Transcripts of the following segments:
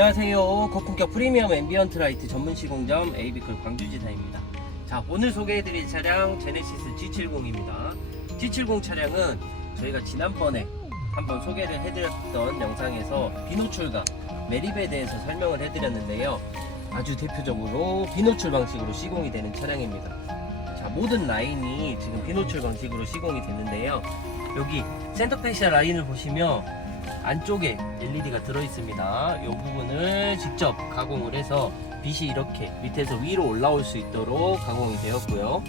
안녕하세요. 고품격 프리미엄 앰비언트 라이트 전문 시공점 에이비클 광주지사입니다. 자, 오늘 소개해드릴 차량 제네시스 G70입니다. G70 차량은 저희가 지난번에 한번 소개를 해드렸던 영상에서 비노출과 매립에 대해서 설명을 해드렸는데요. 아주 대표적으로 비노출 방식으로 시공이 되는 차량입니다. 자, 모든 라인이 지금 비노출 방식으로 시공이 됐는데요. 여기 센터페시아 라인을 보시면 안쪽에 LED가 들어 있습니다. 이 부분을 직접 가공을 해서 빛이 이렇게 밑에서 위로 올라올 수 있도록 가공이 되었고요.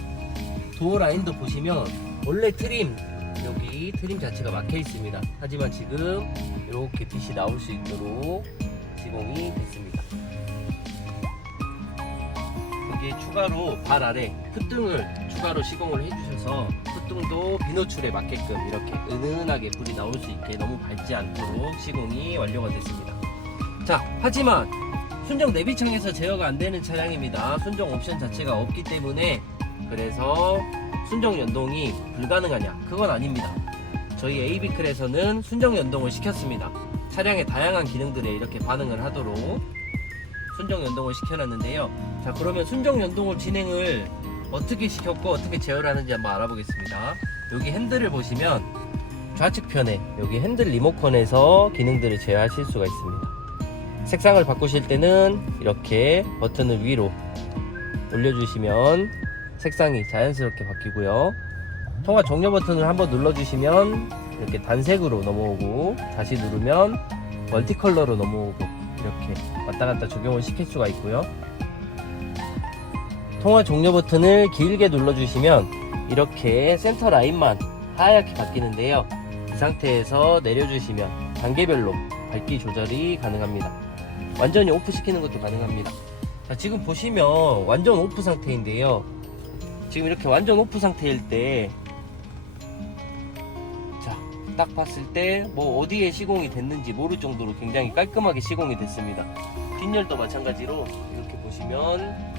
도어 라인도 보시면 원래 트림 여기 트림 자체가 막혀 있습니다. 하지만 지금 이렇게 빛이 나올 수 있도록 시공이 됐습니다. 여기에 추가로 발 아래 풋등을 추가로 시공을 해주셔서 풋등도 비노출에 맞게끔 이렇게 은은하게 불이 나올 수 있게 너무 밝지 않도록 시공이 완료가 됐습니다. 자, 하지만 순정 내비창에서 제어가 안 되는 차량입니다. 순정 옵션 자체가 없기 때문에 그래서 순정 연동이 불가능하냐? 그건 아닙니다. 저희 에이비클에서는 순정 연동을 시켰습니다. 차량의 다양한 기능들에 이렇게 반응을 하도록 순정 연동을 시켜놨는데요. 자, 그러면 순정 연동을 진행을 어떻게 시켰고 어떻게 제어를 하는지 한번 알아보겠습니다. 여기 핸들을 보시면 좌측편에 여기 핸들 리모컨에서 기능들을 제어하실 수가 있습니다. 색상을 바꾸실 때는 이렇게 버튼을 위로 올려주시면 색상이 자연스럽게 바뀌고요. 통화 종료 버튼을 한번 눌러주시면 이렇게 단색으로 넘어오고 다시 누르면 멀티컬러로 넘어오고 이렇게 왔다 갔다 적용을 시킬 수가 있고요. 통화 종료 버튼을 길게 눌러주시면 이렇게 센터 라인만 하얗게 바뀌는데요. 이 상태에서 내려주시면 단계별로 밝기 조절이 가능합니다. 완전히 오프 시키는 것도 가능합니다. 자, 지금 보시면 완전 오프 상태인데요. 지금 이렇게 완전 오프 상태일 때, 자, 딱 봤을 때 뭐 어디에 시공이 됐는지 모를 정도로 굉장히 깔끔하게 시공이 됐습니다. 뒷열도 마찬가지로 이렇게 보시면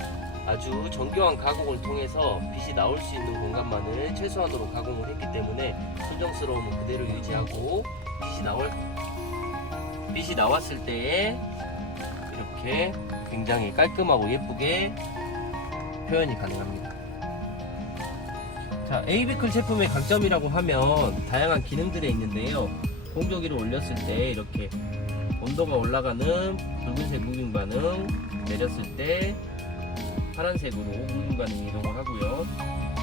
아주 정교한 가공을 통해서 빛이 나올 수 있는 공간만을 최소한으로 가공을 했기 때문에 순정스러움은 그대로 유지하고 빛이 나올 빛이 나왔을 때에 이렇게 굉장히 깔끔하고 예쁘게 표현이 가능합니다. 자, 에이비클 제품의 강점이라고 하면 다양한 기능들이 있는데요. 공조기를 올렸을 때 이렇게 온도가 올라가는 붉은색 무빙 반응, 내렸을 때 파란색으로 무빙 반응 이동을 하고요.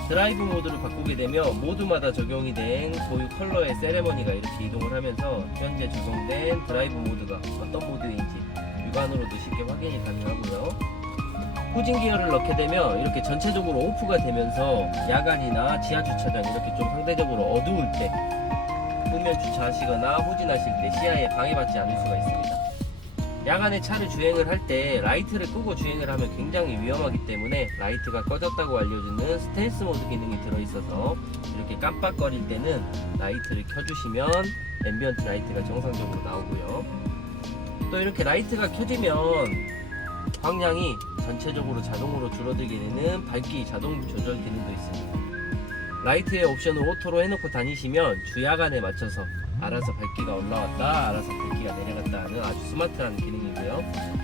드라이브 모드를 바꾸게 되면 모드마다 적용이 된 고유 컬러의 세레머니가 이렇게 이동을 하면서 현재 적용된 드라이브 모드가 어떤 모드인지 육안으로도 쉽게 확인이 가능하고요. 후진 기어를 넣게 되면 이렇게 전체적으로 오프가 되면서 야간이나 지하 주차장 이렇게 좀 상대적으로 어두울 때 후면 주차하시거나 후진하실 때 시야에 방해받지 않을 수가 있습니다. 야간에 차를 주행을 할 때 라이트를 끄고 주행을 하면 굉장히 위험하기 때문에 라이트가 꺼졌다고 알려주는 스텔스 모드 기능이 들어있어서 이렇게 깜빡거릴 때는 라이트를 켜주시면 앰비언트 라이트가 정상적으로 나오고요. 또 이렇게 라이트가 켜지면 광량이 전체적으로 자동으로 줄어들게 되는 밝기 자동 조절 기능도 있습니다. 라이트의 옵션을 오토로 해놓고 다니시면 주야간에 맞춰서 알아서 밝기가 올라왔다 알아서 밝기가 내려갔다 하는 아주 스마트한 기능이고요.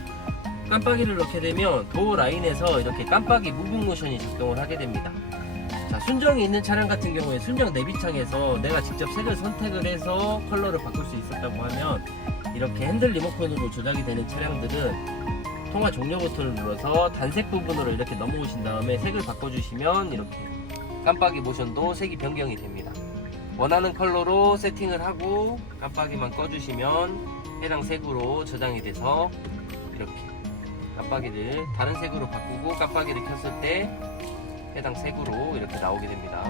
깜빡이를 넣게 되면 도어 라인에서 이렇게 깜빡이 무빙 모션이 작동을 하게 됩니다. 자 순정이 있는 차량 같은 경우에 순정 내비창에서 내가 직접 색을 선택을 해서 컬러를 바꿀 수 있었다고 하면 이렇게 핸들 리모컨으로 조작이 되는 차량들은 통화 종료 버튼을 눌러서 단색 부분으로 이렇게 넘어오신 다음에 색을 바꿔주시면 이렇게 깜빡이 모션도 색이 변경이 됩니다. 원하는 컬러로 세팅을 하고 깜빡이만 꺼주시면 해당 색으로 저장이 돼서 이렇게 깜빡이를 다른 색으로 바꾸고 깜빡이를 켰을 때 해당 색으로 이렇게 나오게 됩니다.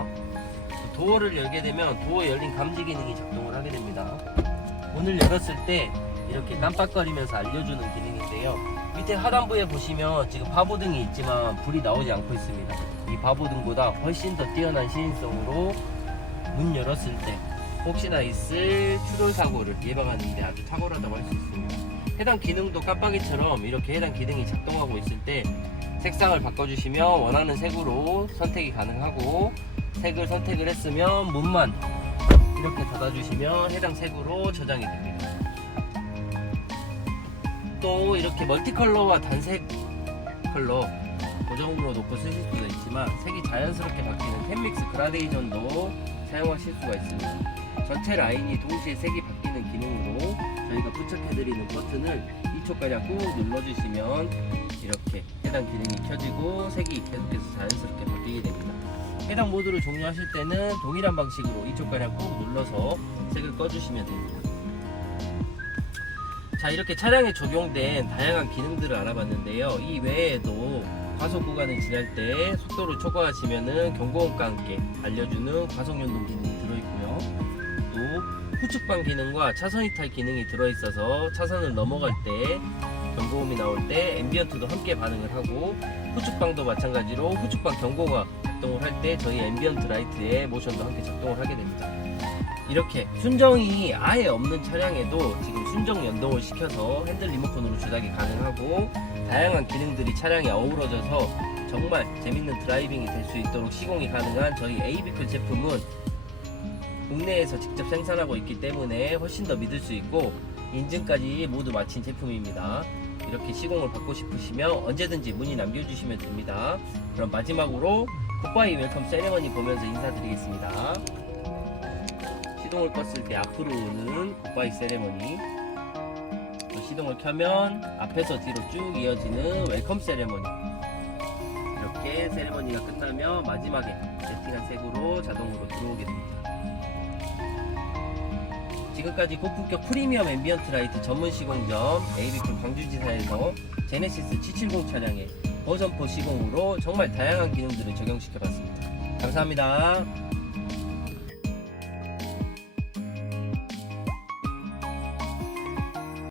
도어를 열게 되면 도어 열린 감지 기능이 작동을 하게 됩니다. 문을 열었을 때 이렇게 깜빡거리면서 알려주는 기능인데요. 밑에 하단부에 보시면 지금 바보등이 있지만 불이 나오지 않고 있습니다. 이 바보등보다 훨씬 더 뛰어난 시인성으로 문 열었을 때 혹시나 있을 추돌 사고를 예방하는 데 아주 탁월하다고 할 수 있습니다. 해당 기능도 깜빡이처럼 이렇게 해당 기능이 작동하고 있을 때 색상을 바꿔주시면 원하는 색으로 선택이 가능하고 색을 선택을 했으면 문만 이렇게 닫아주시면 해당 색으로 저장이 됩니다. 이것도 이렇게 멀티컬러와 단색 컬러 고정으로 놓고 쓰실 수도 있지만 색이 자연스럽게 바뀌는 템믹스 그라데이션도 사용하실 수가 있습니다. 전체 라인이 동시에 색이 바뀌는 기능으로 저희가 부착해드리는 버튼을 2초가량 꾹 눌러주시면 이렇게 해당 기능이 켜지고 색이 계속해서 자연스럽게 바뀌게 됩니다. 해당 모드를 종료하실 때는 동일한 방식으로 2초가량 꾹 눌러서 색을 꺼주시면 됩니다. 자 이렇게 차량에 적용된 다양한 기능들을 알아봤는데요. 이 외에도 과속 구간을 지날 때 속도를 초과하시면은 경고음과 함께 알려주는 과속 연동 기능이 들어있고요. 또 후측방 기능과 차선 이탈 기능이 들어있어서 차선을 넘어갈 때 경고음이 나올 때 앰비언트도 함께 반응을 하고 후측방도 마찬가지로 후측방 경고가 작동을 할 때 저희 앰비언트 라이트의 모션도 함께 작동을 하게 됩니다. 이렇게 순정이 아예 없는 차량에도 지금 순정 연동을 시켜서 핸들 리모컨으로 조작이 가능하고 다양한 기능들이 차량에 어우러져서 정말 재밌는 드라이빙이 될 수 있도록 시공이 가능한 저희 에이비클 제품은 국내에서 직접 생산하고 있기 때문에 훨씬 더 믿을 수 있고 인증까지 모두 마친 제품입니다. 이렇게 시공을 받고 싶으시면 언제든지 문의 남겨주시면 됩니다. 그럼 마지막으로 굿바이 웰컴 세레머니 보면서 인사드리겠습니다. 시동을 껐을 때 앞으로 오는 굿바이 세레머니 또 시동을 켜면 앞에서 뒤로 쭉 이어지는 웰컴 세레머니 이렇게 세레머니가 끝나면 마지막에 세팅한 색으로 자동으로 들어오게 됩니다. 지금까지 고품격 프리미엄 앰비언트 라이트 전문 시공점 에이비클 광주지사에서 제네시스 770 차량의 버전포 시공으로 정말 다양한 기능들을 적용시켜 봤습니다. 감사합니다.